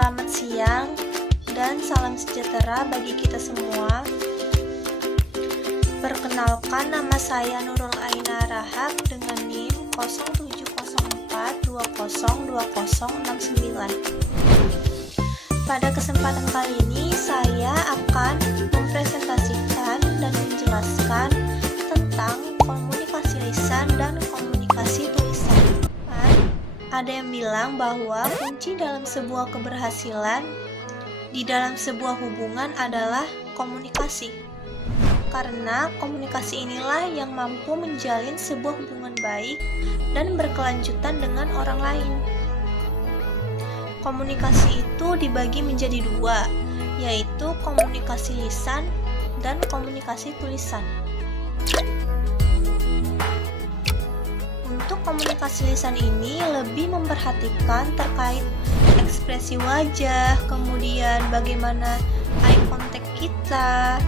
Selamat siang dan salam sejahtera bagi kita semua. Perkenalkan, nama saya Nurul Aina Rahab dengan NIM 0704202069. Pada kesempatan kali ini saya akan mempresentasikan dan menjelaskan tentang komunikasi lisan dan komunikasi tulisan. Ada yang bilang bahwa kunci dalam sebuah keberhasilan di dalam sebuah hubungan adalah komunikasi. Karena komunikasi inilah yang mampu menjalin sebuah hubungan baik dan berkelanjutan dengan orang lain. Komunikasi itu dibagi menjadi dua, yaitu komunikasi lisan dan komunikasi tulisan. Untuk komunikasi lisan ini lebih memperhatikan terkait ekspresi wajah, kemudian bagaimana eye contact kita,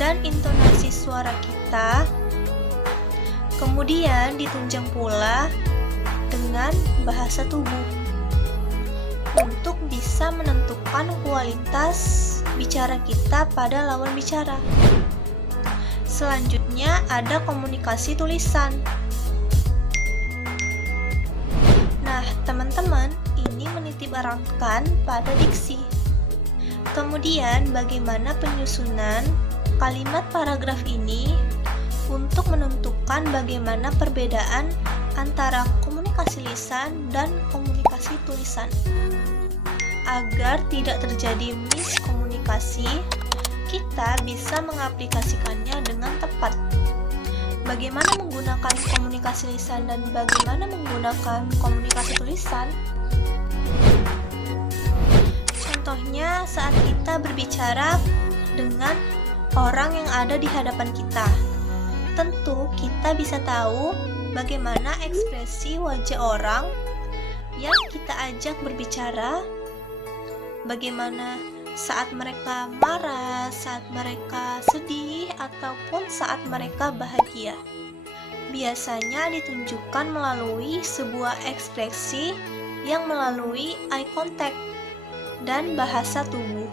dan intonasi suara kita. Kemudian ditunjang pula dengan bahasa tubuh untuk bisa menentukan kualitas bicara kita pada lawan bicara. Selanjutnya ada komunikasi tulisan. Nah, teman-teman, ini menitibaratkan pada diksi. Kemudian, bagaimana penyusunan kalimat paragraf ini untuk menentukan bagaimana perbedaan antara komunikasi lisan dan komunikasi tulisan. Agar tidak terjadi miskomunikasi, kita bisa mengaplikasikannya dengan tepat. Bagaimana menggunakan komunikasi lisan dan bagaimana menggunakan komunikasi tulisan? Contohnya saat kita berbicara dengan orang yang ada di hadapan kita. Tentu kita bisa tahu bagaimana ekspresi wajah orang yang kita ajak berbicara, bagaimana saat mereka marah, saat mereka sedih, ataupun saat mereka bahagia. Biasanya ditunjukkan melalui sebuah ekspresi yang melalui eye contact dan bahasa tubuh.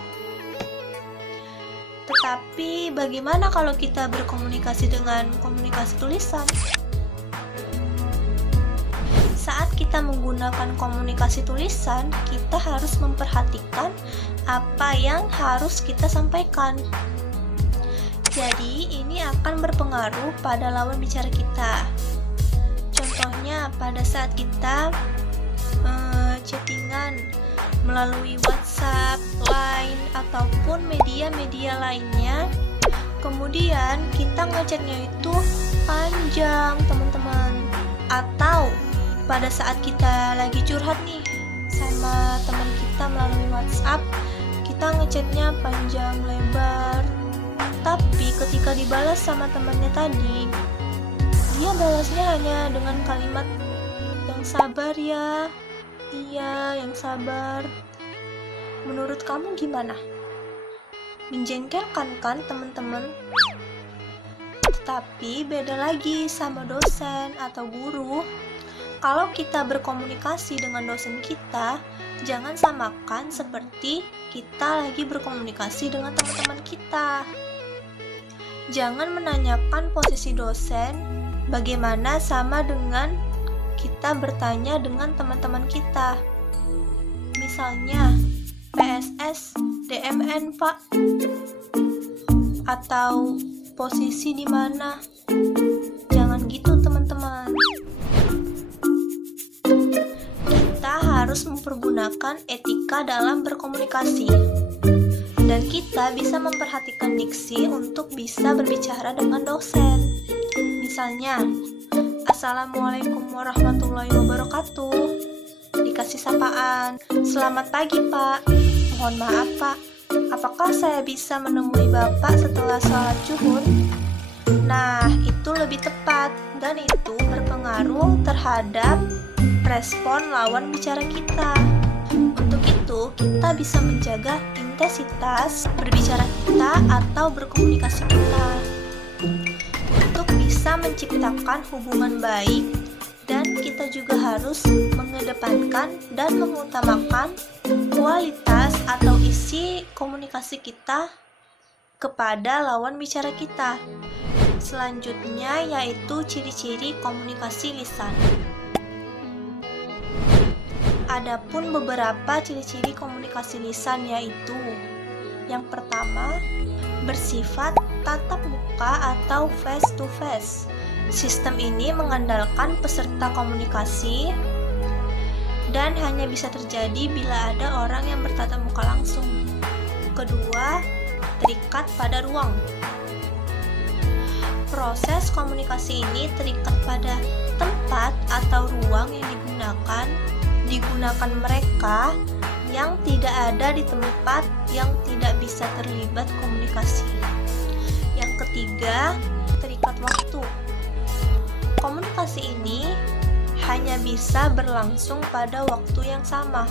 Tetapi bagaimana kalau kita berkomunikasi dengan komunikasi tulisan? Saat kita menggunakan komunikasi tulisan, kita harus memperhatikan apa yang harus kita sampaikan. Jadi, ini akan berpengaruh pada lawan bicara kita. Contohnya, pada saat kita chattingan melalui WhatsApp, Line, ataupun media-media lainnya, kemudian kita ngechatnya itu panjang, teman-teman. Atau pada saat kita lagi curhat nih sama teman kita melalui WhatsApp, kita ngechatnya panjang lebar, tapi ketika dibalas sama temannya tadi, dia balasnya hanya dengan kalimat yang sabar ya, iya yang sabar. Menurut kamu gimana? Menjengkelkan kan teman-teman? Tetapi beda lagi sama dosen atau guru. Kalau kita berkomunikasi dengan dosen kita, jangan samakan seperti kita lagi berkomunikasi dengan teman-teman kita. Jangan menanyakan posisi dosen bagaimana sama dengan kita bertanya dengan teman-teman kita. Misalnya, PSS, DMN, Pak. Atau posisi di mana? Jangan gitu, teman-teman. Harus mempergunakan etika dalam berkomunikasi, dan kita bisa memperhatikan diksi untuk bisa berbicara dengan dosen. Misalnya, Assalamualaikum warahmatullahi wabarakatuh. Dikasih sapaan, selamat pagi Pak. Mohon maaf Pak, apakah saya bisa menemui Bapak setelah sholat zuhur? Nah, itu lebih tepat dan itu berpengaruh terhadap respon lawan bicara kita. Untuk itu, kita bisa menjaga intensitas berbicara kita atau berkomunikasi kita untuk bisa menciptakan hubungan baik, dan kita juga harus mengedepankan dan mengutamakan kualitas atau isi komunikasi kita kepada lawan bicara kita. Selanjutnya yaitu ciri-ciri komunikasi lisan. Adapun beberapa ciri-ciri komunikasi lisan yaitu: yang pertama, bersifat tatap muka atau face to face. Sistem ini mengandalkan peserta komunikasi dan hanya bisa terjadi bila ada orang yang bertatap muka langsung. Kedua, terikat pada ruang. Proses komunikasi ini terikat pada tempat atau ruang yang digunakan mereka yang tidak ada di tempat yang tidak bisa terlibat komunikasi. Yang ketiga, terikat waktu. Komunikasi ini hanya bisa berlangsung pada waktu yang sama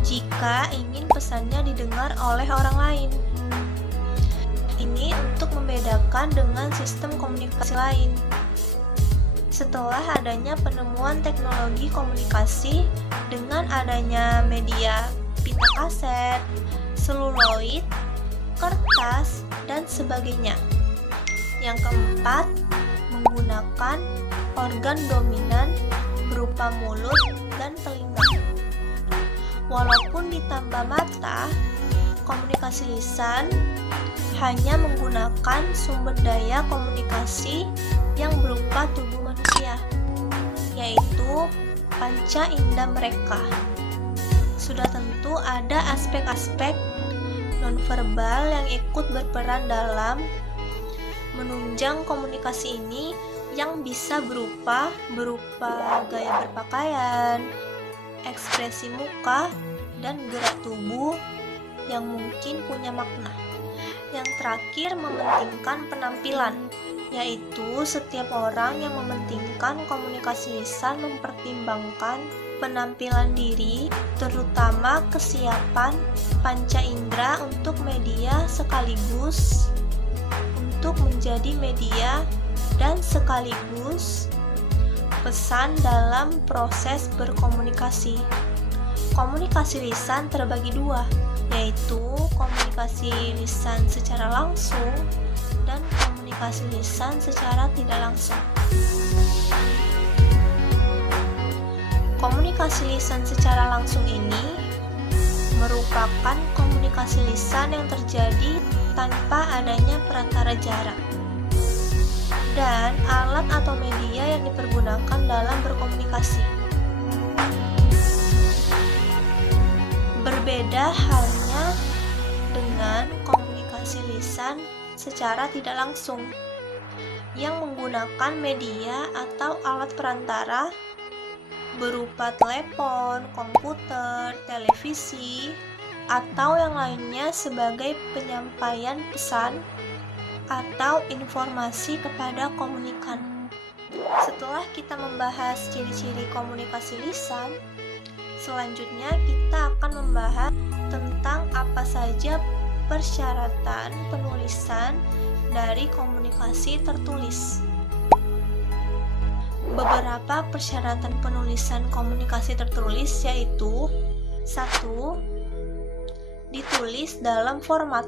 jika ingin pesannya didengar oleh orang lain. Ini untuk membedakan dengan sistem komunikasi lain. Setelah adanya penemuan teknologi komunikasi dengan adanya media pita kaset, seluloid, kertas, dan sebagainya. Yang keempat, menggunakan organ dominan berupa mulut dan telinga. Walaupun ditambah mata, komunikasi lisan hanya menggunakan sumber daya komunikasi yang berupa tubuh manusia, yaitu panca indera mereka. Sudah tentu ada aspek-aspek nonverbal yang ikut berperan dalam menunjang komunikasi ini, yang bisa berupa gaya berpakaian, ekspresi muka, dan gerak tubuh yang mungkin punya makna. Yang terakhir, mementingkan penampilan, yaitu setiap orang yang mementingkan komunikasi lisan mempertimbangkan penampilan diri, terutama kesiapan panca indera untuk media sekaligus untuk menjadi media dan sekaligus pesan dalam proses berkomunikasi. Komunikasi lisan terbagi dua, yaitu komunikasi lisan secara langsung dan komunikasi lisan secara tidak langsung. Komunikasi lisan secara langsung ini merupakan komunikasi lisan yang terjadi tanpa adanya perantara jarak dan alat atau media yang dipergunakan dalam berkomunikasi. Berbeda halnya dengan komunikasi lisan secara tidak langsung yang menggunakan media atau alat perantara berupa telepon, komputer, televisi, atau yang lainnya sebagai penyampaian pesan atau informasi kepada komunikan. Setelah kita membahas ciri-ciri komunikasi lisan, selanjutnya kita akan membahas tentang apa saja persyaratan penulisan dari komunikasi tertulis. Beberapa persyaratan penulisan komunikasi tertulis yaitu: 1. Ditulis dalam format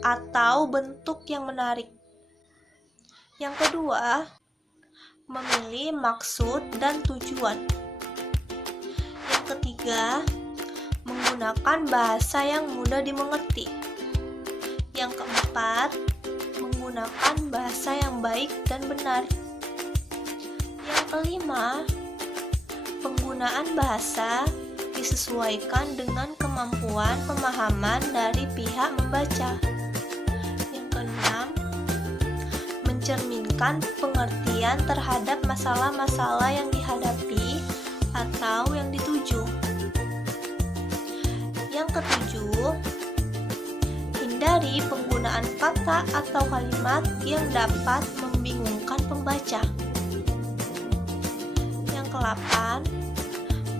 atau bentuk yang menarik. Yang kedua, memilih maksud dan tujuan. Yang ketiga, menggunakan bahasa yang mudah dimengerti. Yang keempat, menggunakan bahasa yang baik dan benar. Yang kelima, penggunaan bahasa disesuaikan dengan kemampuan pemahaman dari pihak membaca. Yang keenam, mencerminkan pengertian terhadap masalah-masalah yang dihadapi atau yang dituju. Yang ketujuh, hindari penggunaan kata atau kalimat yang dapat membingungkan pembaca. Yang ke-8,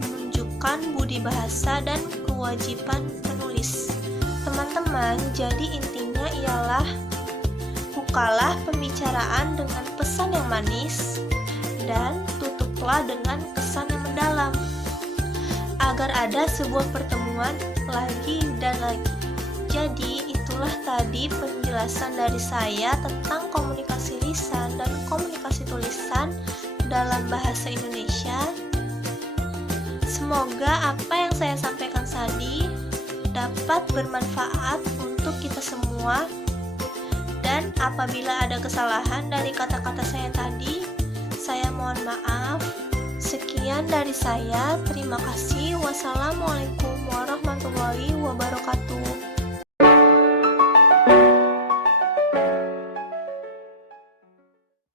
menunjukkan budi bahasa dan kewajiban penulis. Teman-teman, jadi intinya ialah bukalah pembicaraan dengan pesan yang manis dan tutuplah dengan kesan yang mendalam. agar ada sebuah pertemuan lagi dan lagi. Jadi, itulah tadi penjelasan dari saya tentang komunikasi lisan dan komunikasi tulisan dalam bahasa Indonesia. Semoga apa yang saya sampaikan tadi dapat bermanfaat untuk kita semua. Dan apabila ada kesalahan dari kata-kata saya tadi, saya mohon maaf. Sekian dari saya. Terima kasih. Wassalamualaikum warahmatullahi wabarakatuh.